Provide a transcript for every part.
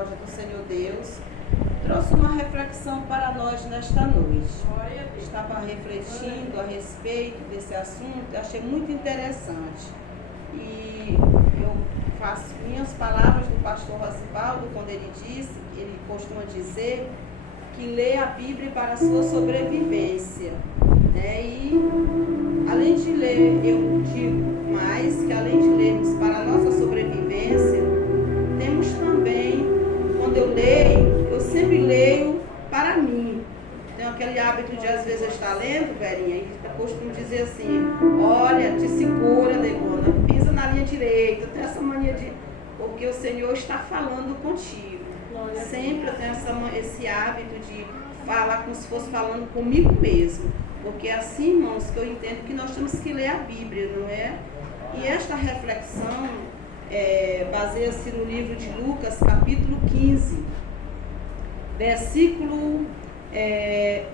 misericórdia do Senhor Deus, trouxe uma reflexão para nós nesta noite. Estava refletindo a respeito desse assunto, achei muito interessante. E eu faço minhas palavras do pastor Rosivaldo, quando ele costuma dizer que lê a Bíblia para a sua sobrevivência. E além de ler, eu digo mais que além de lermos para a nossa sobrevivência, temos também, quando eu leio, eu sempre leio para mim. Tenho aquele hábito de às vezes eu estar lendo, velhinha, e costumo dizer assim: olha, te segura, negona, pisa na linha direita. Eu tenho essa mania de, porque o Senhor está falando contigo. Sempre eu tenho esse hábito de falar como se fosse falando comigo mesmo. Porque é assim, irmãos, que eu entendo que nós temos que ler a Bíblia, não é? E esta reflexão baseia-se no livro de Lucas, capítulo 15, versículo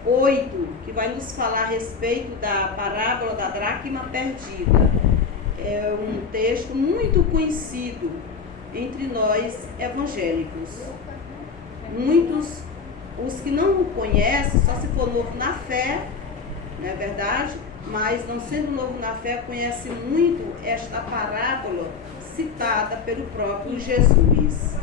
8, que vai nos falar a respeito da parábola da dracma perdida. É um texto muito conhecido entre nós evangélicos. Muitos, os que não o conhecem, só se for novo na fé, não é verdade? Mas não sendo novo na fé, conhece muito esta parábola citada pelo próprio Jesus.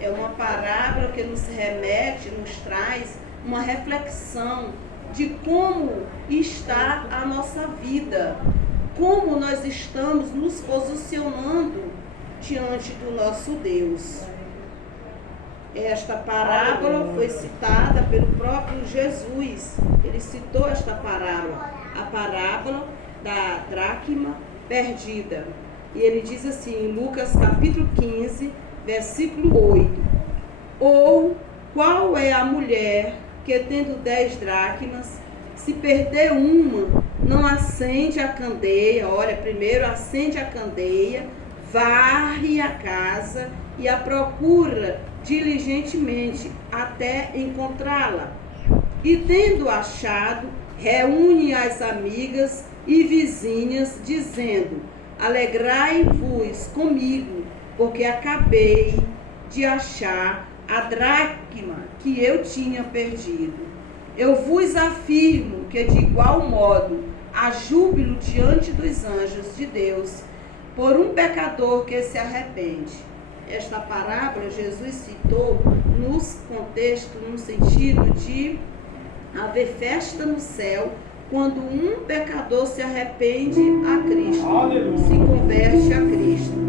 É uma parábola que nos remete, nos traz uma reflexão de como está a nossa vida, como nós estamos nos posicionando diante do nosso Deus. Esta parábola foi citada pelo próprio Jesus. Ele citou esta parábola, a parábola da dracma perdida. E ele diz assim, em Lucas capítulo 15, versículo 8: ou qual é a mulher que, tendo 10 dracmas, se perder uma, não acende a candeia? Olha, primeiro acende a candeia, varre a casa e a procura diligentemente até encontrá-la. E tendo achado, reúne as amigas e vizinhas, dizendo: alegrai-vos comigo, porque acabei de achar a dracma que eu tinha perdido. Eu vos afirmo que de igual modo há júbilo diante dos anjos de Deus por um pecador que se arrepende. Esta parábola Jesus citou nos contextos, no sentido de haver festa no céu quando um pecador se arrepende a Cristo, se converte a Cristo.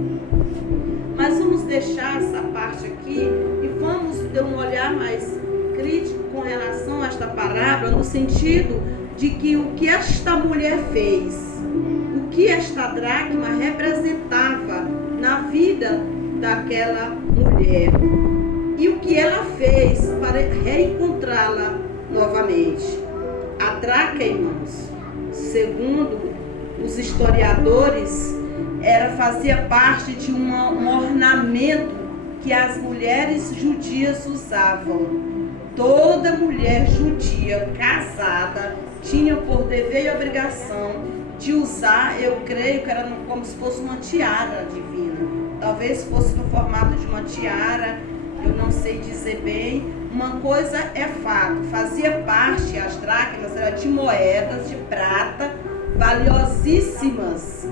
Mas vamos deixar essa parte aqui e vamos ter um olhar mais crítico com relação a esta parábola, no sentido de que o que esta mulher fez, o que esta dracma representava na vida daquela mulher e o que ela fez para reencontrá-la novamente. A dracma, irmãos, segundo os historiadores, fazia parte de um ornamento que as mulheres judias usavam. Toda mulher judia casada tinha por dever e obrigação de usar, eu creio que era como se fosse uma tiara divina. Talvez fosse no formato de uma tiara, eu não sei dizer bem. Uma coisa é fato, fazia parte, as dracmas eram de moedas de prata, valiosíssimas,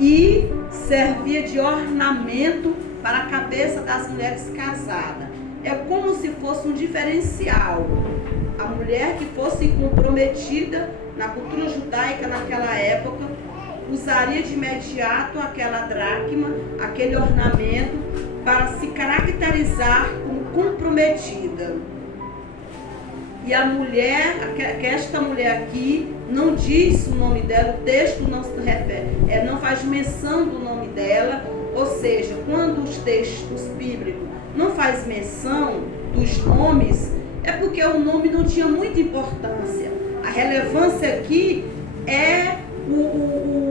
e servia de ornamento para a cabeça das mulheres casadas. É como se fosse um diferencial. A mulher que fosse comprometida na cultura judaica naquela época, usaria de imediato aquela dracma, aquele ornamento, para se caracterizar como comprometida. E a mulher, esta mulher aqui, não diz o nome dela, o texto não se refere, não faz menção do nome dela, ou seja, quando os textos bíblicos não faz menção dos nomes, é porque o nome não tinha muita importância. A relevância aqui é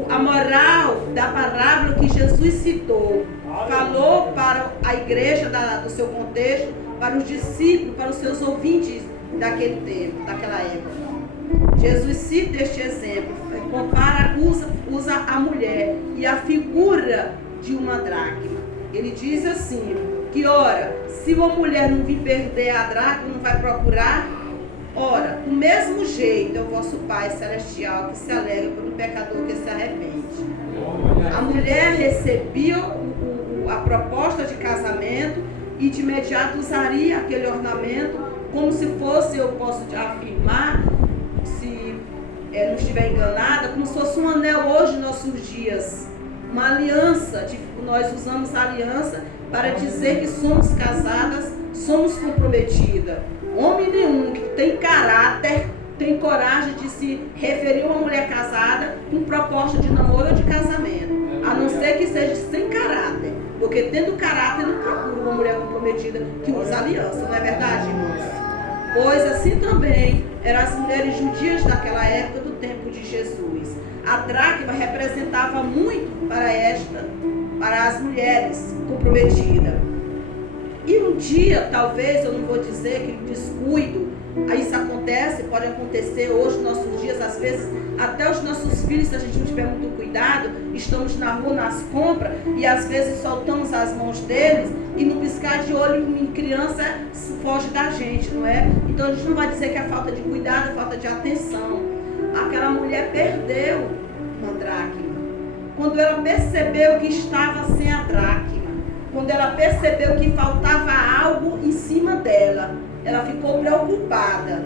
a moral da parábola que Jesus citou. Falou para a igreja do seu contexto, para os discípulos, para os seus ouvintes daquele tempo, daquela época. Jesus cita este exemplo, usa a mulher e a figura de uma dracma. Ele diz assim, que, ora, se uma mulher não vir perder a dracma, não vai procurar? Ora, do mesmo jeito é o vosso Pai Celestial que se alegra pelo pecador que se arrepende. A mulher recebia a proposta de casamento e de imediato usaria aquele ornamento como se fosse, eu posso afirmar, se não estiver enganada, como se fosse um anel hoje nos nossos dias. Uma aliança, nós usamos a aliança para dizer que somos casadas, somos comprometidas. Homem nenhum que tem caráter, tem coragem de se referir a uma mulher casada com proposta de namoro ou de casamento. A não ser que seja sem caráter. Porque tendo caráter não procura uma mulher comprometida que usa aliança, não é verdade, irmãos? Pois assim também eram as mulheres judias daquela época do tempo de Jesus. A dracma representava muito para as mulheres comprometidas. E um dia, talvez, eu não vou dizer que descuido, isso acontece, pode acontecer hoje, nos nossos dias, às vezes, até os nossos filhos, se a gente não tiver muito cuidado, estamos na rua, nas compras, e às vezes soltamos as mãos deles, e no piscar de olho, em criança, foge da gente, não é? Então a gente não vai dizer que é falta de cuidado, é falta de atenção. Aquela mulher perdeu uma dracma. Quando ela percebeu que estava sem a dracma, quando ela percebeu que faltava algo em cima dela, ela ficou preocupada.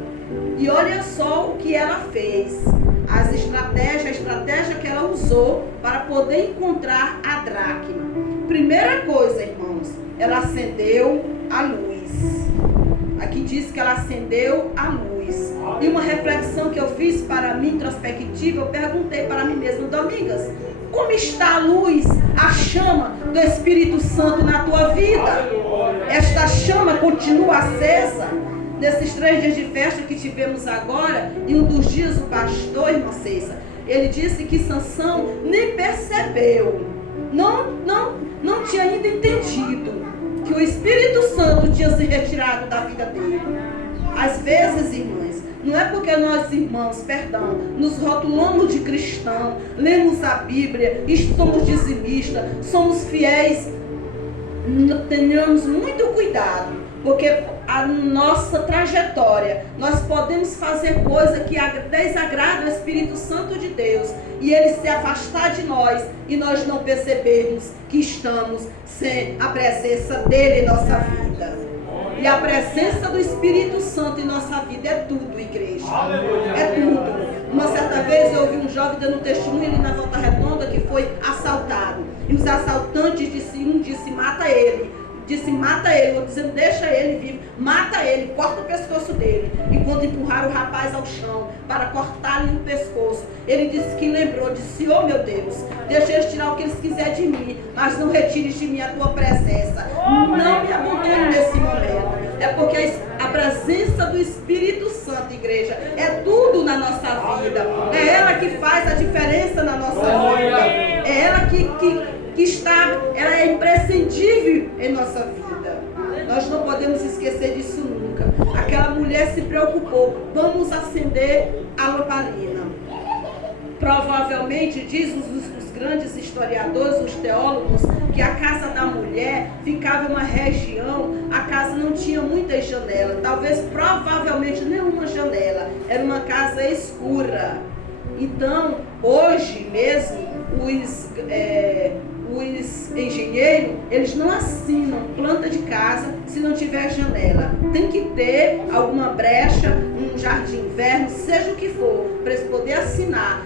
E olha só o que ela fez. A estratégia que ela usou para poder encontrar a dracma. Primeira coisa, irmãos, ela acendeu a luz. Aqui diz que ela acendeu a luz. E uma reflexão que eu fiz para mim, introspectiva, eu perguntei para mim mesma, Domingas, como está a luz, a chama do Espírito Santo na tua vida? Esta chama continua acesa? Nesses 3 dias de festa que tivemos agora, e um dos dias o pastor, irmã Cessa, ele disse que Sansão nem percebeu, não tinha ainda entendido que o Espírito Santo tinha se retirado da vida dele. Às vezes, irmãs, não é porque nós, irmãos, nos rotulamos de cristão, lemos a Bíblia, somos dizimistas, somos fiéis, tenhamos muito cuidado, porque a nossa trajetória, nós podemos fazer coisa que desagrada o Espírito Santo de Deus, e ele se afastar de nós, e nós não percebermos que estamos sem a presença dele em nossa vida. E a presença do Espírito Santo em nossa vida é tudo, igreja. É tudo. Uma certa vez eu ouvi um jovem dando testemunho ali na Volta Redonda que foi assaltado. E os assaltantes disse, mata ele. Mata ele, eu dizendo, deixa ele vivo, mata ele, corta o pescoço dele. E quando empurraram o rapaz ao chão para cortar-lhe o pescoço, ele disse que lembrou, disse, oh meu Deus, deixa eles tirar o que eles quiserem de mim, mas não retires de mim a tua presença. Não me abandone nesse momento. É porque a presença do Espírito Santo, igreja, é tudo na nossa vida. É ela que faz a diferença na nossa vida. É ela ela é imprescindível em nossa vida. Nós não podemos esquecer disso nunca. Aquela mulher se preocupou. Vamos acender a lamparina. Provavelmente, diz os grandes historiadores, os teólogos, que a casa da mulher ficava em uma região, a casa não tinha muitas janelas, provavelmente nenhuma janela, era uma casa escura. Então, hoje mesmo, os engenheiros, eles não assinam planta de casa se não tiver janela. Tem que ter alguma brecha, um jardim inverno, seja o que for, para eles poderem assinar.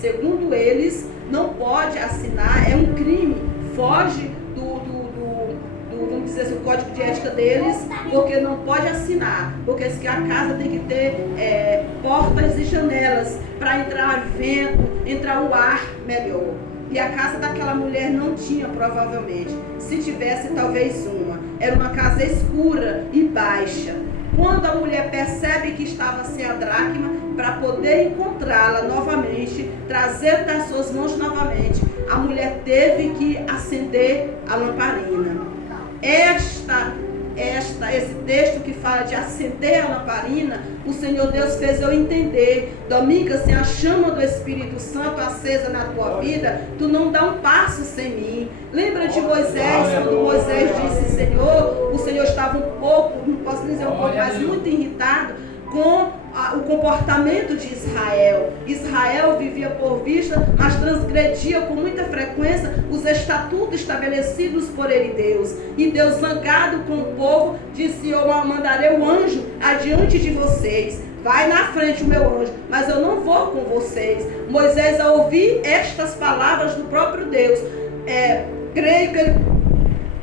Segundo eles, não pode assinar, é um crime, foge vamos dizer assim, o código de ética deles, porque não pode assinar, porque a casa tem que ter portas e janelas para entrar vento, entrar o ar melhor. E a casa daquela mulher não tinha, provavelmente. Se tivesse, talvez uma. Era uma casa escura e baixa. Quando a mulher percebe que estava sem a dracma, para poder encontrá-la novamente, trazer das suas mãos novamente, a mulher teve que acender a lamparina. Esse texto que fala de acender a lamparina, o Senhor Deus fez eu entender. Domingas, sem a chama do Espírito Santo acesa na tua vida, tu não dá um passo sem mim. Lembra de Moisés, quando Moisés disse, Senhor, estava um pouco, não posso dizer um pouco, mas muito irritado com o comportamento de Israel. Israel vivia por vista, mas transgredia com muita frequência os estatutos estabelecidos por ele, Deus. E Deus, zangado com o povo, disse: eu mandarei o anjo adiante de vocês. Vai na frente o meu anjo, mas eu não vou com vocês. Moisés, ao ouvir estas palavras do próprio Deus, creio que ele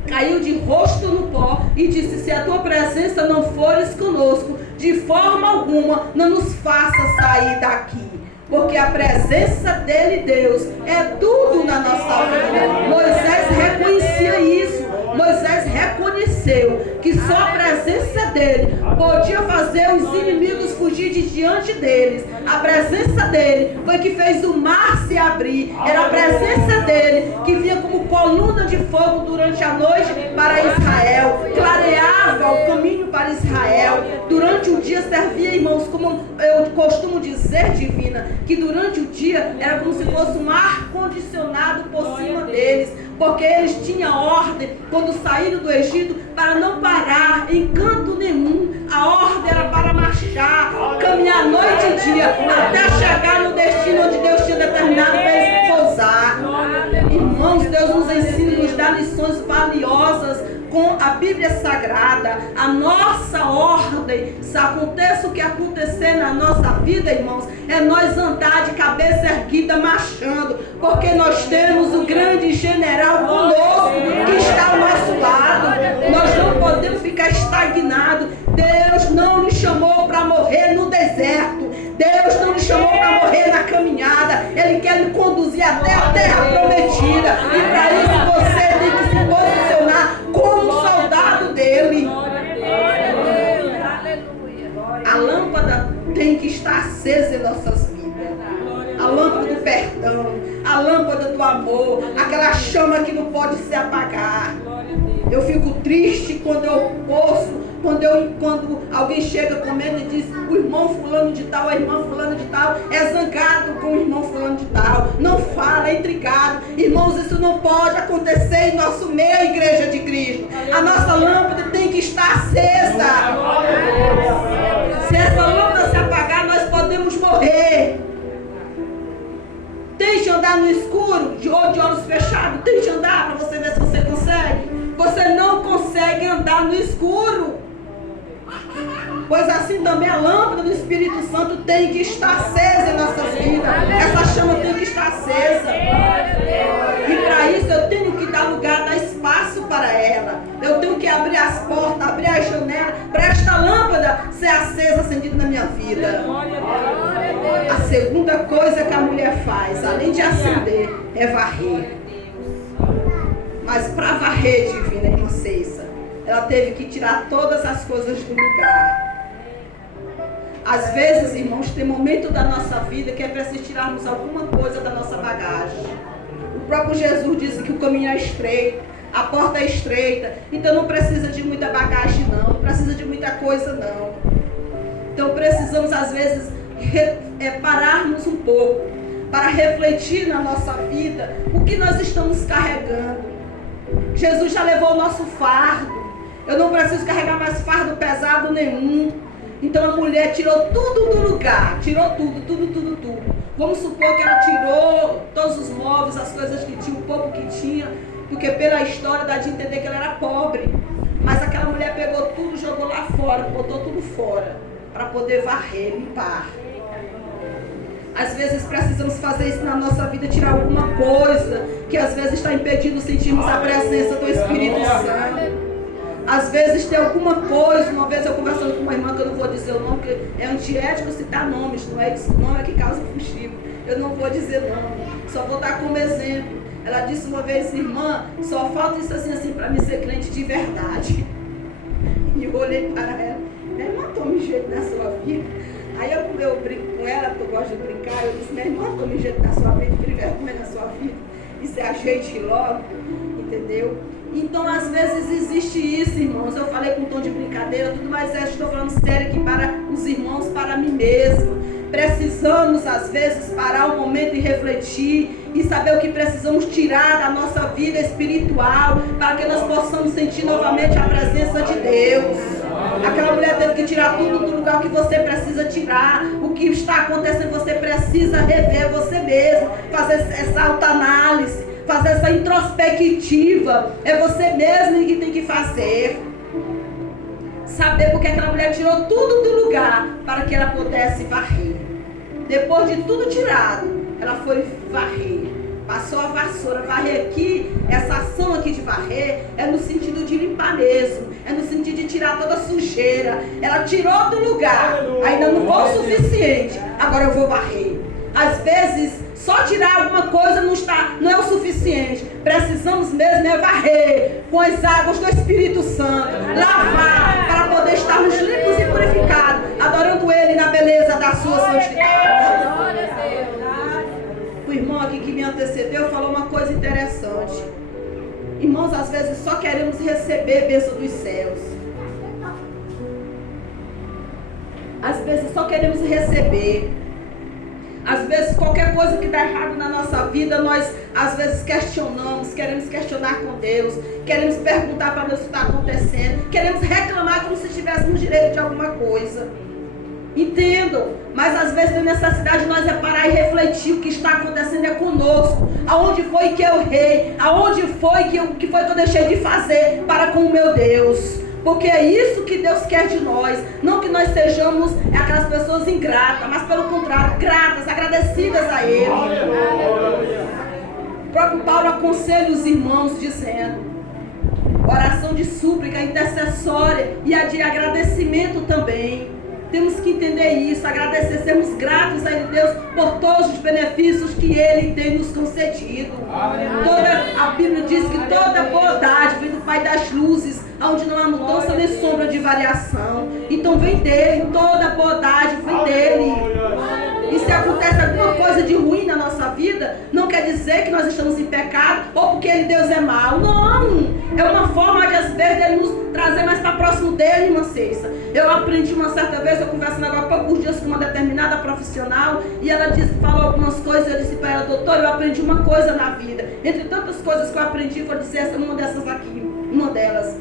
caiu de rosto no pó e disse: se a tua presença não fores conosco, de forma alguma não nos faça sair daqui. Porque a presença dele, Deus, é tudo na nossa vida. Moisés reconhecia isso. Moisés reconheceu que só a presença dele podia fazer os inimigos fugir de diante deles. A presença dele foi que fez o mar se abrir. Era a presença dele que vinha como coluna de fogo durante a noite para Israel, clareava o caminho para Israel. Durante o dia servia, irmãos, como eu costumo dizer, divina, que durante o dia era como se fosse um ar-condicionado por cima deles, porque eles tinham ordem, quando saíram do Egito, para não parar em canto nenhum. A ordem era para marchar, caminhar noite e dia, até chegar no destino onde Deus tinha determinado para eles pousar. Irmãos, Deus nos ensina e nos dá lições valiosas com a Bíblia Sagrada. A nossa ordem, se aconteça o que acontecer na nossa vida, irmãos, é nós andar de cabeça erguida, marchando, porque nós temos o grande general conosco, que está ao nosso lado. Nós não podemos ficar estagnados. Deus não nos chamou para morrer no deserto. Deus não nos chamou para morrer na caminhada. Ele quer nos conduzir até a terra prometida. E para isso você tem que se posicionar como um soldado dele. A lâmpada tem que estar acesa em nossas vidas. A lâmpada do perdão, a lâmpada do amor, aquela chama que não pode se apagar. Eu fico triste quando eu ouço, quando alguém chega comigo e diz: o irmão fulano de tal, a irmã fulano de tal é zangado com o irmão fulano de tal, não fala, é intrigado. Irmãos, isso não pode acontecer em nosso meio, Igreja de Cristo. A nossa lâmpada tem que estar acesa. Se essa lâmpada se apagar, nós podemos morrer. Tente andar no escuro, de olhos fechados. Tente andar para você ver se você consegue. Você não consegue andar no escuro. Pois assim também a lâmpada do Espírito Santo tem que estar acesa em nossas vidas. Essa chama tem que estar acesa. E para isso eu tenho que dar lugar, dar espaço para ela. Eu tenho que abrir as portas, abrir as janelas, para esta lâmpada ser acesa, acendida na minha vida. A segunda coisa que a mulher faz, além de acender, é varrer. Mas para varrer, divina irmã Ceissa, ela teve que tirar todas as coisas do lugar. Às vezes, irmãos, tem momento da nossa vida que é preciso tirarmos alguma coisa da nossa bagagem. O próprio Jesus disse que o caminho é estreito, a porta é estreita, então não precisa de muita bagagem não precisa de muita coisa não. Então precisamos às vezes pararmos um pouco para refletir na nossa vida o que nós estamos carregando. Jesus já levou o nosso fardo. Eu não preciso carregar mais fardo pesado nenhum. Então a mulher tirou tudo do lugar. Tirou tudo. Vamos supor que ela tirou todos os móveis, as coisas que tinha, o pouco que tinha. Porque pela história dá de entender que ela era pobre. Mas aquela mulher pegou tudo, jogou lá fora, botou tudo fora, para poder varrer, limpar. Às vezes precisamos fazer isso na nossa vida, tirar alguma coisa que às vezes está impedindo sentirmos a presença do Espírito Santo. Às vezes tem alguma coisa, uma vez eu conversando com uma irmã, que eu não vou dizer o nome, porque é antiético citar nomes, não é isso, o nome é que causa fuxico. Eu não vou dizer nome, só vou dar como exemplo. Ela disse uma vez: irmã, só falta isso assim para mim ser crente de verdade. E eu olhei para ela: minha irmã, tome jeito na sua vida. Aí eu brinco com ela, porque eu gosto de brincar. Eu disse: minha irmã, tome jeito na sua vida, crie vergonha na sua vida, e se ajeite logo, entendeu? Então às vezes existe isso, irmãos. Eu falei com um tom de brincadeira, tudo, mas eu estou falando sério aqui para os irmãos, para mim mesmo. Precisamos às vezes parar um momento e refletir e saber o que precisamos tirar da nossa vida espiritual para que nós possamos sentir novamente a presença de Deus. Aquela mulher teve que tirar tudo do lugar que você precisa tirar. O que está acontecendo, você precisa rever você mesmo, fazer essa autoanálise, fazer essa introspectiva. É você mesmo que tem que fazer. Saber porque aquela mulher tirou tudo do lugar para que ela pudesse varrer. Depois de tudo tirado, ela foi varrer. Passou a vassoura, varrer aqui, essa ação aqui de varrer é no sentido de limpar mesmo, é no sentido de tirar toda a sujeira. Ela tirou do lugar, ainda não foi o suficiente, agora eu vou varrer. Às vezes, só tirar alguma coisa não é o suficiente. Precisamos mesmo é varrer com as águas do Espírito Santo, lavar para poder estarmos limpos e purificados, adorando Ele na beleza da sua santidade. O irmão aqui que me antecedeu falou uma coisa interessante. Irmãos, às vezes só queremos receber a bênção dos céus. Às vezes só queremos receber. Às vezes qualquer coisa que dá errado na nossa vida, nós às vezes questionamos, queremos questionar com Deus, queremos perguntar para Deus o que está acontecendo, queremos reclamar como se tivéssemos direito de alguma coisa. Entendam, mas às vezes a necessidade de nós é parar e refletir o que está acontecendo é conosco. Aonde foi que eu errei? Aonde foi que eu deixei de fazer para com o meu Deus? Porque é isso que Deus quer de nós. Não que nós sejamos aquelas pessoas ingratas, mas pelo contrário, gratas, agradecidas a Ele. O próprio Paulo aconselha os irmãos dizendo: oração de súplica, intercessória e a de agradecimento também. Temos que entender isso, agradecer, sermos gratos a Deus por todos os benefícios que Ele tem nos concedido. A Bíblia diz que toda bondade vem do Pai das luzes, onde não há mudança nem sombra de variação. Então vem dele, toda bondade vem dele. E se acontece alguma coisa de ruim na nossa vida, não quer dizer que nós estamos em pecado ou porque Deus é mau. Não! É uma forma de, às vezes, Ele nos trazer mais para próximo dele, irmã Cessa. Eu aprendi uma certa vez, eu conversando agora há poucos dias com uma determinada profissional, e ela falou algumas coisas, eu disse para ela: doutor, eu aprendi uma coisa na vida. Entre tantas coisas que eu aprendi, vou dizer essa numa dessas aqui, uma delas.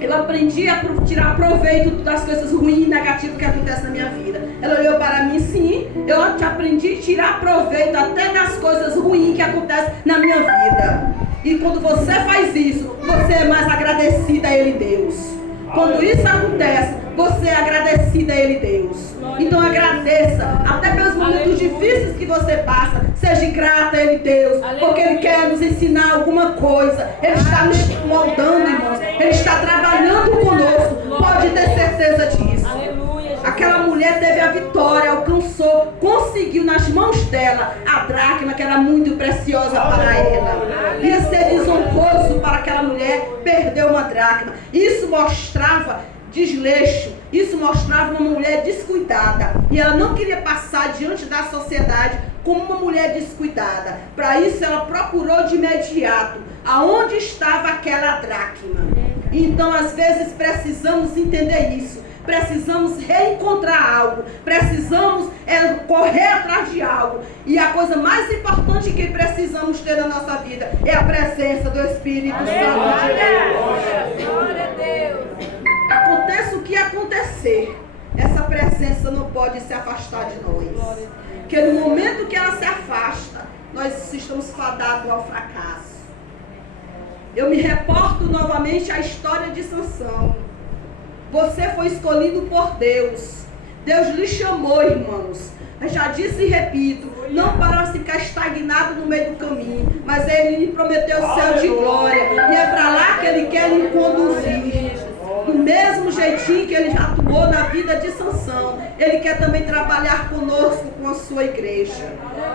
Eu aprendi a tirar proveito das coisas ruins e negativas que acontecem na minha vida. Ela olhou para mim: sim, eu te aprendi a tirar proveito até das coisas ruins que acontecem na minha vida. E quando você faz isso, você é mais agradecida a Ele, Deus. Quando isso acontece, você é agradecida a Ele, Deus. Então agradeça, até pelos momentos difíceis que você passa. Seja grata a Ele, Deus, porque Ele quer nos ensinar alguma coisa. Ele está nos moldando, irmãos. Ele está trabalhando conosco. Pode ter certeza disso. Aquela mulher teve a vitória, alcançou, conseguiu nas mãos dela a dracma que era muito preciosa para ela. Ia ser desonroso para aquela mulher perder uma dracma. Isso mostrava desleixo, isso mostrava uma mulher descuidada. E ela não queria passar diante da sociedade como uma mulher descuidada. Para isso ela procurou de imediato aonde estava aquela dracma. Então às vezes precisamos entender isso. Precisamos reencontrar algo, precisamos correr atrás de algo. E a coisa mais importante que precisamos ter na nossa vida é a presença do Espírito Santo de Deus. Glória a Deus. Aconteça o que acontecer, essa presença não pode se afastar de nós. Porque no momento que ela se afasta, nós estamos fadados ao fracasso. Eu me reporto novamente à história de Sansão. Você foi escolhido por Deus. Deus lhe chamou, irmãos. Eu já disse e repito, não para ficar estagnado no meio do caminho, mas Ele lhe prometeu o céu de glória. E é para lá que Ele quer lhe conduzir. Do mesmo jeitinho que Ele já atuou na vida de Sansão, Ele quer também trabalhar conosco, com a sua igreja.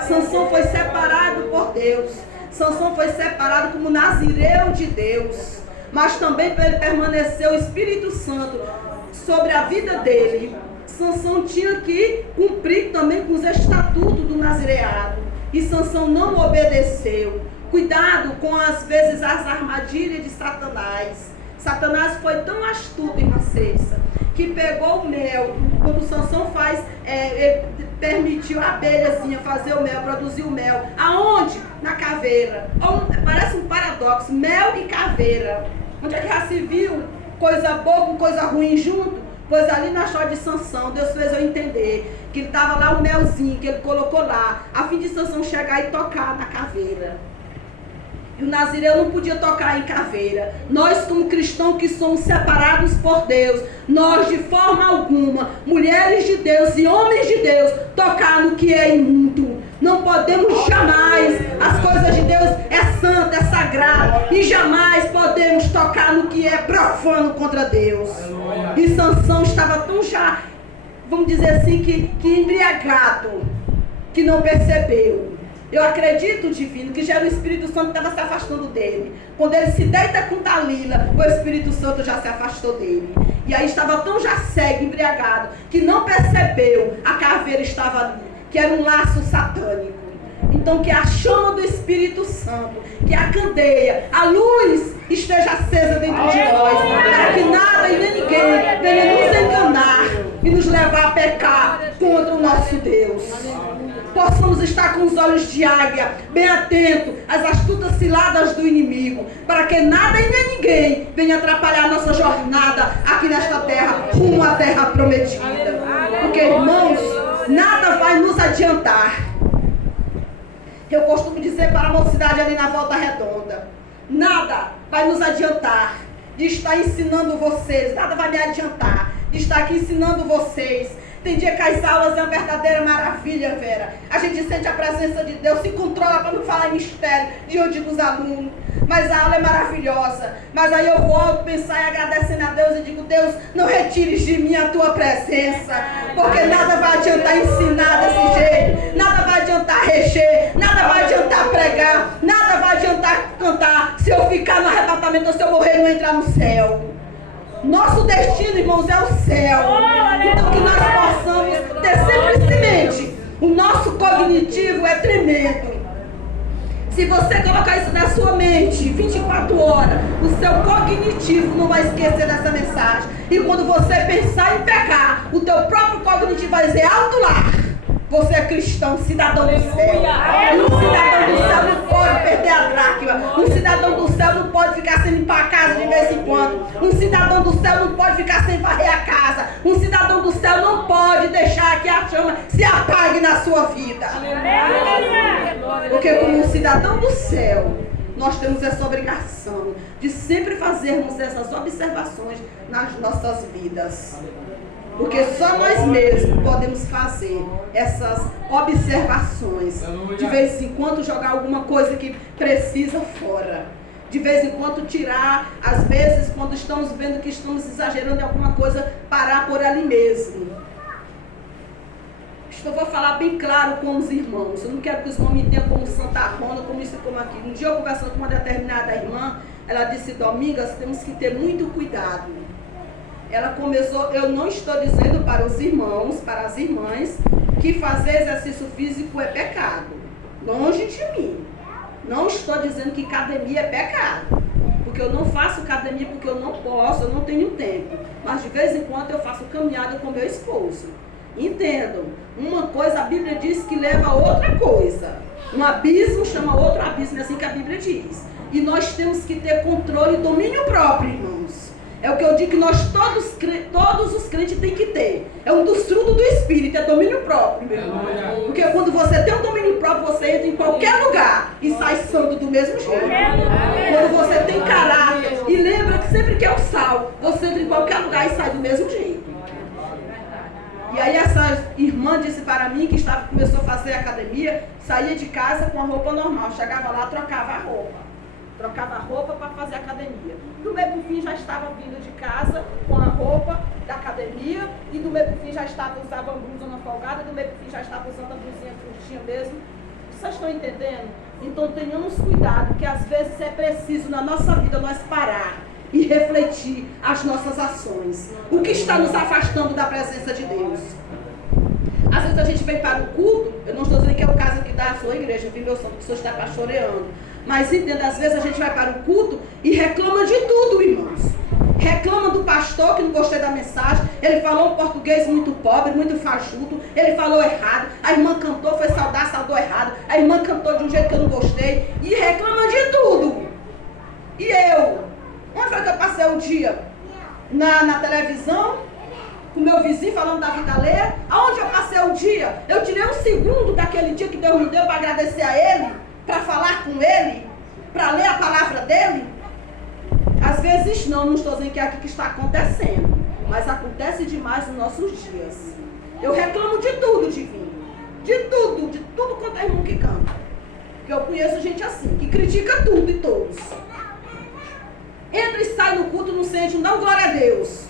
Sansão foi separado por Deus. Sansão foi separado como nazireu de Deus. Mas também para ele permanecer o Espírito Santo sobre a vida dele. Sansão tinha que cumprir também com os estatutos do nazireado. E Sansão não obedeceu. Cuidado com, às vezes, as armadilhas de Satanás. Satanás foi tão astuto, irmã Ceissa, que pegou o mel, quando Sansão ele permitiu a abelhazinha fazer o mel, produzir o mel. Aonde? Na caveira. Parece um paradoxo, mel e caveira. Onde é que já se viu coisa boa com coisa ruim junto? Pois ali na história de Sansão, Deus fez eu entender que ele estava lá o melzinho, que ele colocou lá, a fim de Sansão chegar e tocar na caveira. E o nazireu não podia tocar em caveira. Nós, como cristãos que somos separados por Deus, nós de forma alguma, mulheres de Deus e homens de Deus, tocar no que é imundo. Não podemos jamais, as coisas de Deus é santa, é sagrada, e jamais podemos tocar no que é profano contra Deus. E Sansão estava tão já, vamos dizer assim, que embriagado, que não percebeu. Eu acredito, divino, que já era o Espírito Santo que estava se afastando dele. Quando ele se deita com Dalila, o Espírito Santo já se afastou dele. E aí estava tão já cego, embriagado, que não percebeu a caveira estava ali, que era um laço satânico. Então que a chama do Espírito Santo, que a candeia, a luz esteja acesa dentro de nós, para que nada e nem ninguém venha nos enganar e nos levar a pecar contra o nosso Deus. Possamos estar com os olhos de águia, bem atentos às astutas ciladas do inimigo, para que nada e nem ninguém venha atrapalhar a nossa jornada aqui nesta terra, rumo à terra prometida. Porque, irmãos, nada vai nos adiantar. Eu costumo dizer para a mocidade ali na Volta Redonda, nada vai nos adiantar de estar ensinando vocês, nada vai me adiantar de estar aqui ensinando vocês. Tem dia que as aulas é uma verdadeira maravilha, Vera. A gente sente a presença de Deus, se controla para não falar em mistério diante dos alunos. Mas a aula é maravilhosa. Mas aí eu volto pensar e agradecendo a Deus e digo, Deus, não retires de mim a tua presença. Porque nada vai adiantar ensinar desse jeito. Nada vai adiantar reger. Nada vai adiantar pregar. Nada vai adiantar cantar se eu ficar no arrebatamento ou se eu morrer e não entrar no céu. Nosso destino, irmãos, é o céu. Então que nós possamos ter sempre isso em mente. O nosso cognitivo é tremendo. Se você colocar isso na sua mente 24 horas, o seu cognitivo não vai esquecer dessa mensagem. E quando você pensar em pecar, o teu próprio cognitivo vai dizer alto lá. Você é cristão, cidadão do céu. E um cidadão do céu não pode perder a dracma. Um cidadão do céu não pode ficar sem limpar a casa de vez em quando. Um cidadão do céu não pode ficar sem varrer a casa. Um cidadão do céu não pode deixar que a chama se apague na sua vida. Porque como um cidadão do céu, nós temos essa obrigação de sempre fazermos essas observações nas nossas vidas. Porque só nós mesmos podemos fazer essas observações. De vez em quando jogar alguma coisa que precisa fora. De vez em quando tirar, às vezes quando estamos vendo que estamos exagerando em alguma coisa, parar por ali mesmo. Eu vou falar bem claro com os irmãos. Eu não quero que os irmãos me entendam como Santa Rona, como isso e como aquilo. Um dia eu conversando com uma determinada irmã, ela disse, Domingas, temos que ter muito cuidado. Ela começou, eu não estou dizendo para os irmãos, para as irmãs, que fazer exercício físico é pecado. Longe de mim. Não estou dizendo que academia é pecado. Porque eu não faço academia porque eu não posso, eu não tenho tempo. Mas de vez em quando eu faço caminhada com meu esposo. Entendam, uma coisa a Bíblia diz que leva a outra coisa. Um abismo chama outro abismo, é assim que a Bíblia diz. E nós temos que ter controle e domínio próprio, irmãos. É o que eu digo que nós todos os crentes têm que ter. É um dos frutos do Espírito, é domínio próprio, meu irmão. Porque quando você tem um domínio próprio, você entra em qualquer lugar e sai santo do mesmo jeito. Quando você tem caráter, e lembra que sempre que é o sal, você entra em qualquer lugar e sai do mesmo jeito. E aí essa irmã disse para mim que começou a fazer academia, saía de casa com a roupa normal, chegava lá, trocava a roupa. Trocava a roupa para fazer academia. Do meio pro fim já estava vindo de casa com a roupa da academia, e do meio pro fim já usava blusa na folgada, do meio pro fim já estava usando a blusinha curtinha mesmo. Vocês estão entendendo? Então tenhamos cuidado, que às vezes é preciso na nossa vida nós parar e refletir as nossas ações. O que está nos afastando da presença de Deus? Às vezes a gente vem para o culto, eu não estou dizendo que é o caso aqui da sua igreja, eu vi meu santo, pessoa está pastoreando. Mas entenda, às vezes a gente vai para o culto e reclama de tudo, irmãos. pastor que não gostei da mensagem, ele falou um português muito pobre, muito fajuto, ele falou errado, a irmã cantou, foi saudou errado, a irmã cantou de um jeito que eu não gostei, e reclama de tudo. E eu? Onde foi que eu passei o dia? Na televisão, com meu vizinho falando da vida alheia? Aonde eu passei o dia? Eu tirei um segundo daquele dia que Deus me deu para agradecer a Ele, para falar com Ele, para ler a palavra dEle? Às vezes não estou dizendo que é aqui que está acontecendo, mas acontece demais nos nossos dias. Eu reclamo de tudo, divino, de tudo quanto é irmão que canta. Porque eu conheço gente assim, que critica tudo e todos. Entra e sai no culto, não sente, não, glória a Deus.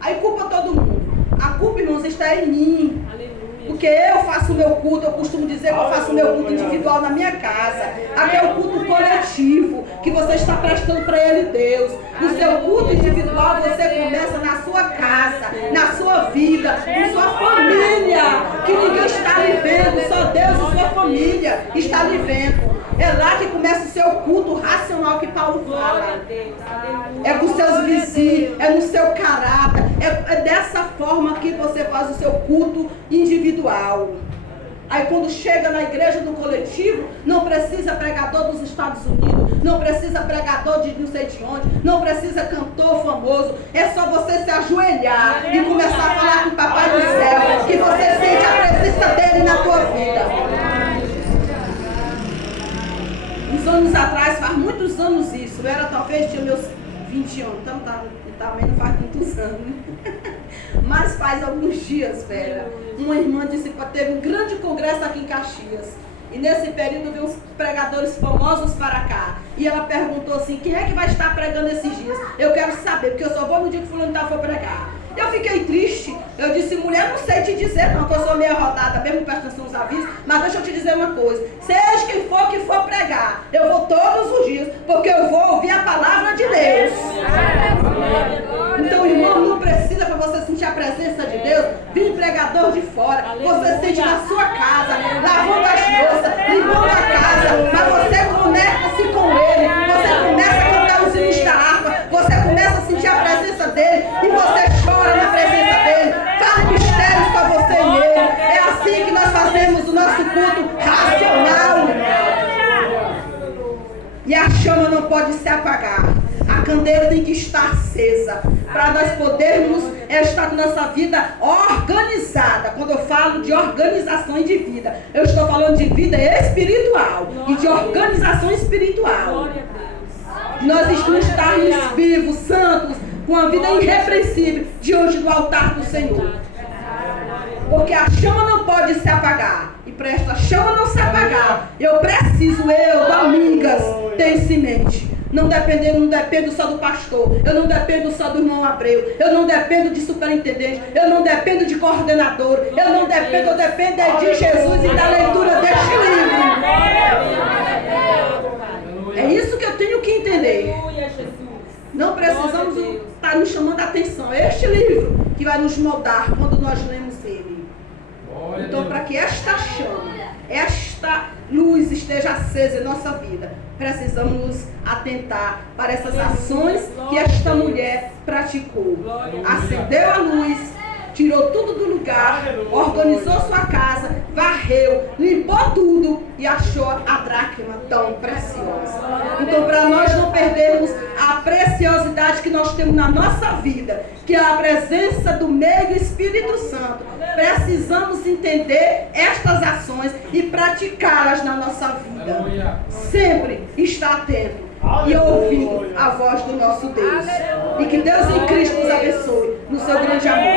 Aí culpa todo mundo. A culpa, irmãos, está em mim. Aleluia. Porque eu faço o meu culto, eu costumo dizer que eu faço o meu culto individual na minha casa. Aqui é o culto coletivo, que você está prestando para Ele, Deus. No seu culto individual, você começa na sua casa, na sua vida, na sua família, que ninguém está lhe vendo, só Deus e sua família está lhe vendo. É lá que começa o seu culto racional que Paulo fala. É com seus vizinhos, é no seu caráter. É dessa forma que você faz o seu culto individual. Aí quando chega na igreja do coletivo, não precisa pregador dos Estados Unidos, não precisa pregador de não sei de onde, não precisa cantor famoso. É só você se ajoelhar e começar a falar com o Papai do Céu, que você sente a presença dele na tua vida. Uns anos atrás, faz muitos anos isso, eu era talvez, tinha meus 20 anos, então também não faz muitos anos, mas faz alguns dias, velho. Uma irmã disse que teve um grande congresso aqui em Caxias, e nesse período veio uns pregadores famosos para cá, e ela perguntou assim, quem é que vai estar pregando esses dias? Eu quero saber, porque eu só vou no dia que fulano for pregar. Eu fiquei triste, eu disse, mulher, não sei te dizer não, que eu sou meio rodada, mesmo prestando atenção nos avisos, mas deixa eu te dizer uma coisa, seja quem for que for pregar, eu vou todos os dias, porque eu vou ouvir a palavra de Deus. Então, irmão, não precisa para você sentir a presença de Deus, vir pregador de fora, você sente na sua casa, lavando as louças, limpando a casa, mas você conecta-se com Ele, você começa a cantar os hinos da harpa, você começa a sentir a presença dEle, e você chora na presença dEle, fala mistérios para você e Ele. É assim que nós fazemos o nosso culto racional. E a chama não pode se apagar. A candeia tem que estar acesa para nós podermos estar com nossa vida organizada. Quando eu falo de organização de vida, eu estou falando de vida espiritual e de organização espiritual. Nós estarmos vivos, santos, com uma vida irrepreensível diante do altar do Senhor. Porque a chama não pode se apagar. E para esta chama não se apagar, eu preciso, Domingas, ter isso em mente. Não dependo só do pastor, eu não dependo só do irmão Abreu, eu não dependo de superintendente, eu não dependo de coordenador, eu dependo de Jesus e da leitura deste livro. É isso que eu tenho que entender. Não precisamos estar nos chamando a atenção. É este livro que vai nos moldar quando nós lemos ele. Então, para que esta chama, esta luz esteja acesa em nossa vida, precisamos nos atentar para essas ações que esta mulher praticou. Acendeu a luz, tirou tudo do lugar, organizou sua casa, varreu, limpou tudo e achou a dracma tão preciosa. Então, para nós não perdermos a preciosidade que nós temos na nossa vida, que é a presença do meio Espírito Santo, precisamos entender estas ações e praticá-las na nossa vida. Sempre estar atento e ouvindo a voz do nosso Deus. E que Deus em Cristo nos abençoe no seu grande amor.